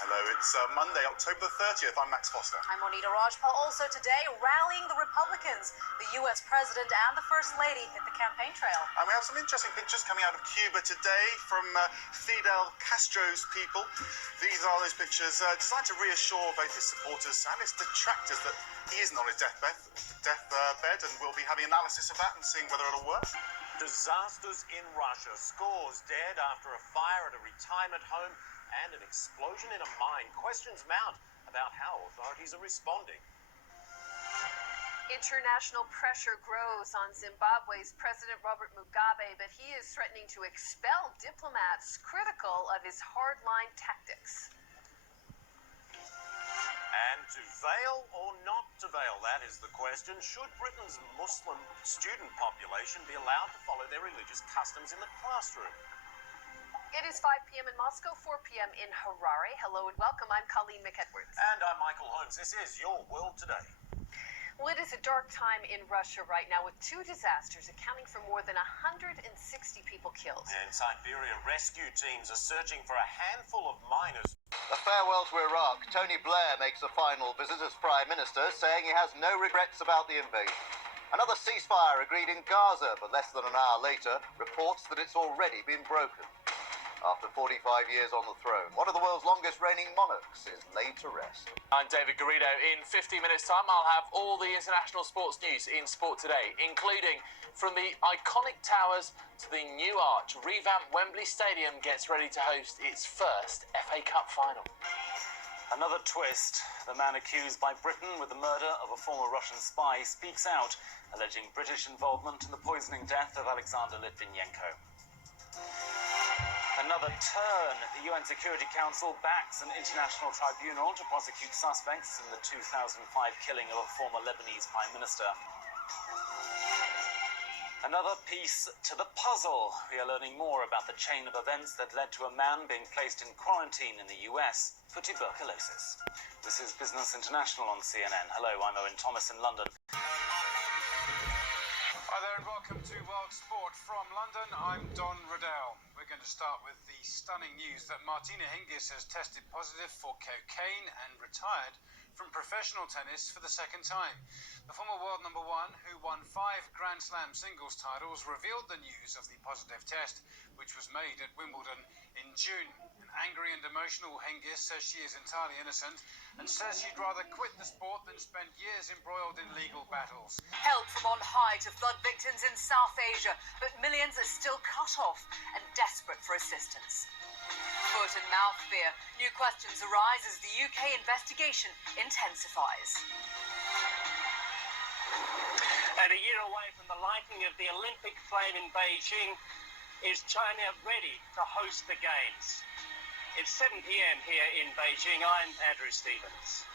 Hello, it's Monday, October the 30th. I'm Max Foster. I'm Monita Rajpal. Also today, rallying the Republicans. The U.S. President and the First Lady hit the campaign trail. And we have some interesting pictures coming out of Cuba today from Fidel Castro's people. These are those pictures designed to reassure both his supporters and his detractors that he isn't on his deathbed, and we'll be having analysis of that and seeing whether it'll work. Disasters in Russia. Scores dead after a fire at a retirement home and an explosion in a mine. Questions mount about how authorities are responding. International pressure grows on Zimbabwe's President Robert Mugabe, but he is threatening to expel diplomats critical of his hardline tactics. And to veil or not to veil, that is the question. Should Britain's Muslim student population be allowed to follow their religious customs in the classroom? It is 5 p.m. in Moscow, 4 p.m. in Harare. Hello and welcome. I'm Colleen McEdwards. And I'm Michael Holmes. This is Your World Today. Well, it is a dark time in Russia right now, with two disasters accounting for more than 160 people killed. In Siberia, rescue teams are searching for a handful of miners. A farewell to Iraq. Tony Blair makes a final visit as Prime Minister, saying he has no regrets about the invasion. Another ceasefire agreed in Gaza, but less than an hour later, reports that it's already been broken. After 45 years on the throne, one of the world's longest reigning monarchs is laid to rest. I'm David Garrido. In 15 minutes' time, I'll have all the international sports news in Sport Today, including from the iconic towers to the new arch. Revamped Wembley Stadium gets ready to host its first FA Cup final. Another twist. The man accused by Britain with the murder of a former Russian spy speaks out, alleging British involvement in the poisoning death of Alexander Litvinenko. Another turn. The UN Security Council backs an international tribunal to prosecute suspects in the 2005 killing of a former Lebanese prime minister. Another piece to the puzzle. We are learning more about the chain of events that led to a man being placed in quarantine in the US for tuberculosis. This is Business International on CNN. Hello, I'm Owen Thomas in London. Hi there and welcome to World Sport from London. I'm Don Riddell. We're going to start with the stunning news that Martina Hingis has tested positive for cocaine and retired from professional tennis for the second time. The former world number one, who won 5 Grand Slam singles titles, revealed the news of the positive test, which was made at Wimbledon in June. An angry and emotional Hingis says she is entirely innocent and says she'd rather quit the sport than spend years embroiled in legal battles. Help from on high to flood victims in South Asia, but millions are still cut off and desperate for assistance. Foot and mouth fear. New questions arise as the UK investigation intensifies. And a year away from the lighting of the Olympic flame in Beijing, is China ready to host the Games? It's 7 p.m. here in Beijing. I'm Andrew Stevens.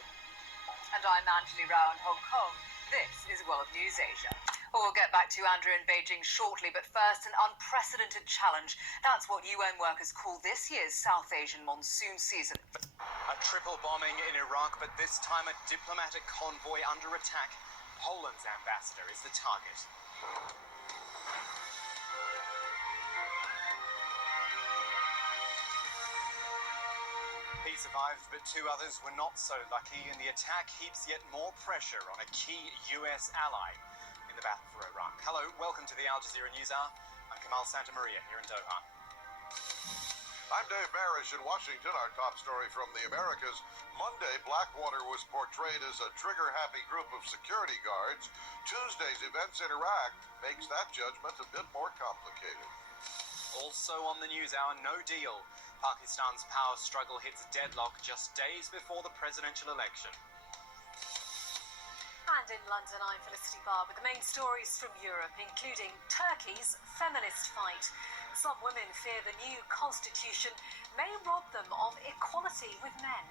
And I'm Anjali Rao in Hong Kong. This is World News Asia. Well, we'll get back to Andrew in Beijing shortly, but first, an unprecedented challenge. That's what UN workers call this year's South Asian monsoon season. A triple bombing in Iraq, but this time a diplomatic convoy under attack. Poland's ambassador is the target. He survived, but 2 others were not so lucky, and the attack heaps yet more pressure on a key US ally in the battle for Iraq. Hello, welcome to the Al Jazeera News Hour. I'm Kamal Santamaria here in Doha. I'm Dave Barish in Washington. Our top story from the Americas. Monday, Blackwater was portrayed as a trigger-happy group of security guards. Tuesday's events in Iraq makes that judgment a bit more complicated. Also on the News Hour, no deal. Pakistan's power struggle hits deadlock just days before the presidential election. And in London, I'm Felicity Barr with the main stories from Europe, including Turkey's feminist fight. Some women fear the new constitution may rob them of equality with men.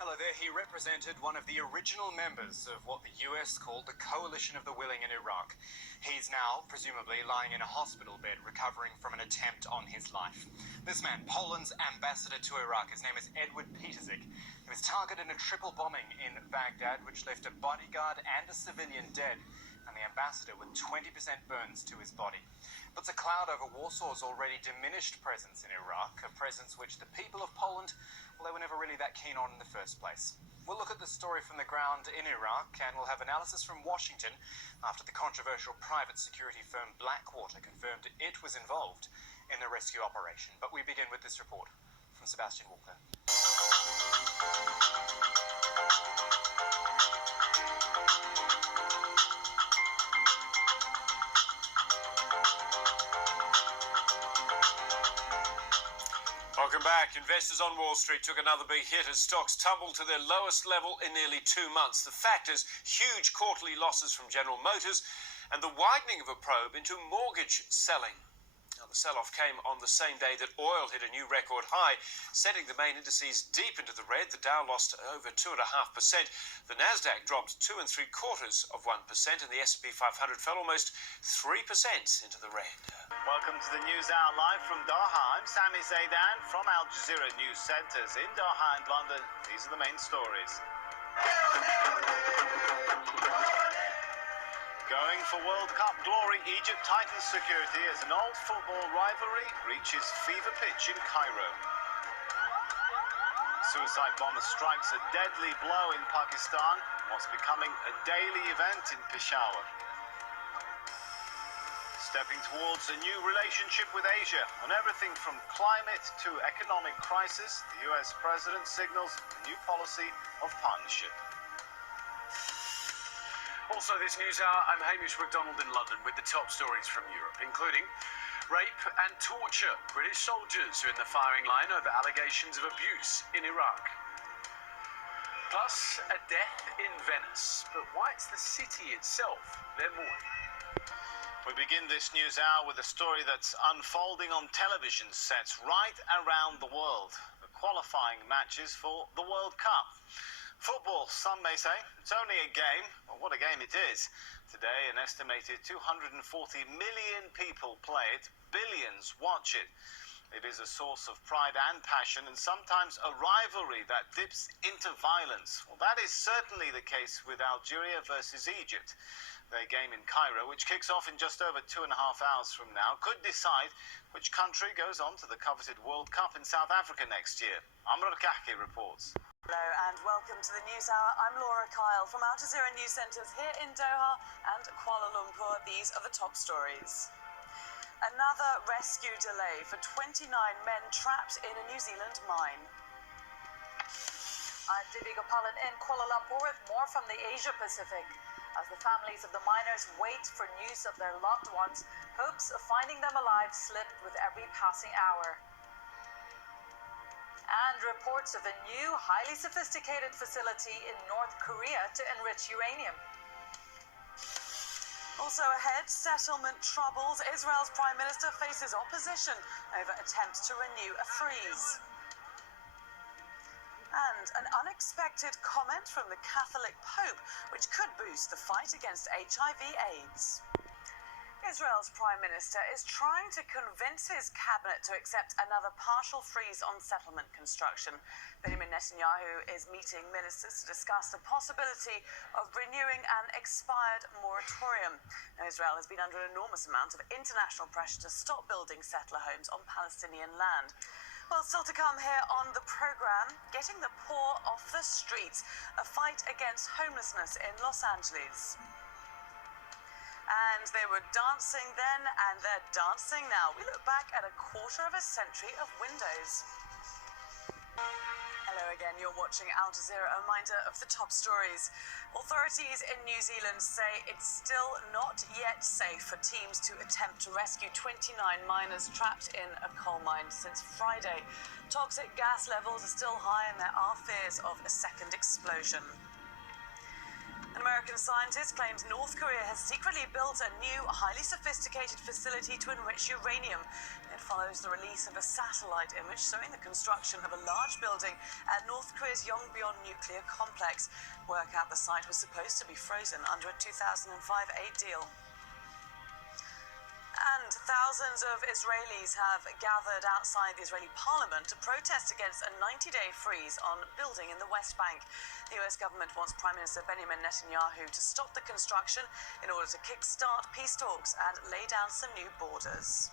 Hello there. He represented one of the original members of what the US called the Coalition of the Willing in Iraq. He's now, presumably, lying in a hospital bed recovering from an attempt on his life. This man, Poland's ambassador to Iraq, his name is Edward Peterzik. He was targeted in a triple bombing in Baghdad, which left a bodyguard and a civilian dead, and the ambassador with 20% burns to his body. Puts a cloud over Warsaw's already diminished presence in Iraq, a presence which the people of Poland, well, they were never really that that keen on in the first place. We'll look at the story from the ground in Iraq, and we'll have analysis from Washington after the controversial private security firm Blackwater confirmed it was involved in the rescue operation. But we begin with this report from Sebastian Walker. Welcome back. Investors on Wall Street took another big hit as stocks tumbled to their lowest level in nearly 2 months. The factors: huge quarterly losses from General Motors and the widening of a probe into mortgage selling. Now, the sell-off came on the same day that oil hit a new record high, sending the main indices deep into the red. The Dow lost over 2.5%. The Nasdaq dropped 2.75%, and the S&P 500 fell almost 3% into the red. Welcome to the News Hour live from Doha. I'm Sami Zaidan from Al Jazeera News Centres in Doha and London. These are the main stories. Going for World Cup glory, Egypt tightens security as an old football rivalry reaches fever pitch in Cairo. Suicide bomber strikes a deadly blow in Pakistan, what's becoming a daily event in Peshawar. Stepping towards a new relationship with Asia on everything from climate to economic crisis, the US president signals a new policy of partnership. Also this news hour, I'm Hamish MacDonald in London with the top stories from Europe, including rape and torture. British soldiers are in the firing line over allegations of abuse in Iraq. Plus, a death in Venice. But why it's the city itself they're mourning. We begin this news hour with a story that's unfolding on television sets right around the world. The qualifying matches for the World Cup. Football, some may say, it's only a game. Well, what a game it is. Today, an estimated 240 million people play it. Billions watch it. It is a source of pride and passion, and sometimes a rivalry that dips into violence. Well, that is certainly the case with Algeria versus Egypt. Their game in Cairo, which kicks off in just over 2.5 hours from now, could decide which country goes on to the coveted World Cup in South Africa next year. Amr Kahki reports. Hello and welcome to the News Hour. I'm Laura Kyle from Al Jazeera News Centres here in Doha and Kuala Lumpur. These are the top stories. Another rescue delay for 29 men trapped in a New Zealand mine. I'm Divi Gopalan in Kuala Lumpur with more from the Asia Pacific. As the families of the miners wait for news of their loved ones, hopes of finding them alive slip with every passing hour. And reports of a new, highly sophisticated facility in North Korea to enrich uranium. Also ahead, settlement troubles. Israel's Prime Minister faces opposition over attempts to renew a freeze. And an unexpected comment from the Catholic Pope, which could boost the fight against HIV/AIDS. Israel's Prime Minister is trying to convince his cabinet to accept another partial freeze on settlement construction. Benjamin Netanyahu is meeting ministers to discuss the possibility of renewing an expired moratorium. Now, Israel has been under an enormous amount of international pressure to stop building settler homes on Palestinian land. Well, still to come here on the programme, getting the poor off the streets, a fight against homelessness in Los Angeles. And they were dancing then, and they're dancing now. We look back at a quarter of a century of windows. Hello again, you're watching Al Jazeera. A reminder of the top stories. Authorities in New Zealand say it's still not yet safe for teams to attempt to rescue 29 miners trapped in a coal mine since Friday. Toxic gas levels are still high, and there are fears of a second explosion. An American scientist claims North Korea has secretly built a new, highly sophisticated facility to enrich uranium. It follows the release of a satellite image showing the construction of a large building at North Korea's Yongbyon nuclear complex. Work at the site was supposed to be frozen under a 2005 aid deal. And thousands of Israelis have gathered outside the Israeli parliament to protest against a 90-day freeze on building in the West Bank. The US government wants Prime Minister Benjamin Netanyahu to stop the construction in order to kickstart peace talks and lay down some new borders.